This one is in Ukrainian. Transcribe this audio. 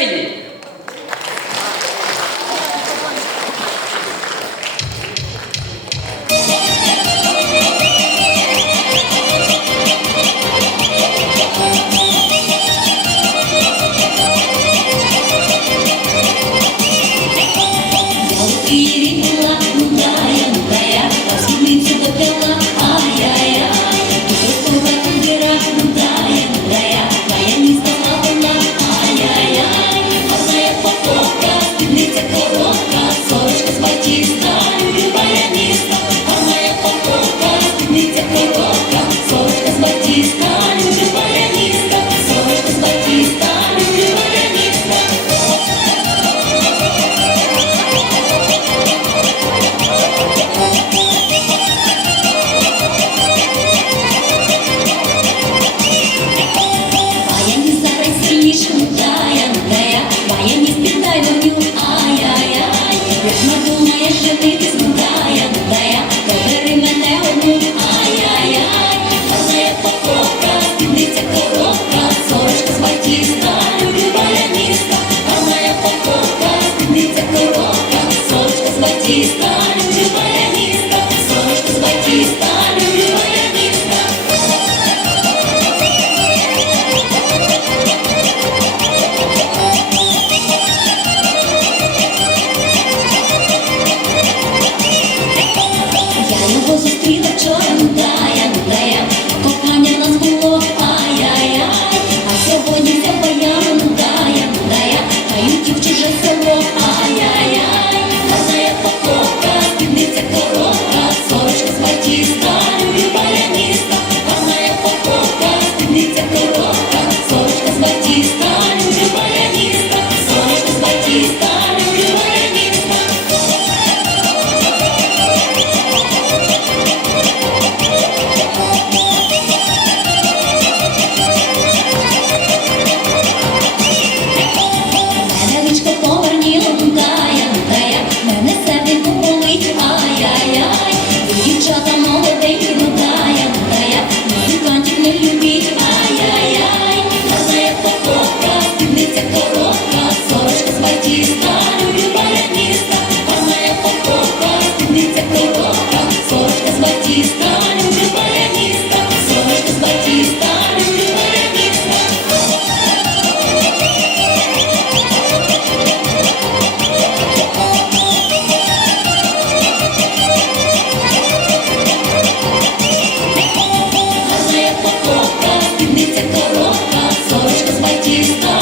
Євангелії. Батіста, любая міста. Сорочка з батіста, сорочка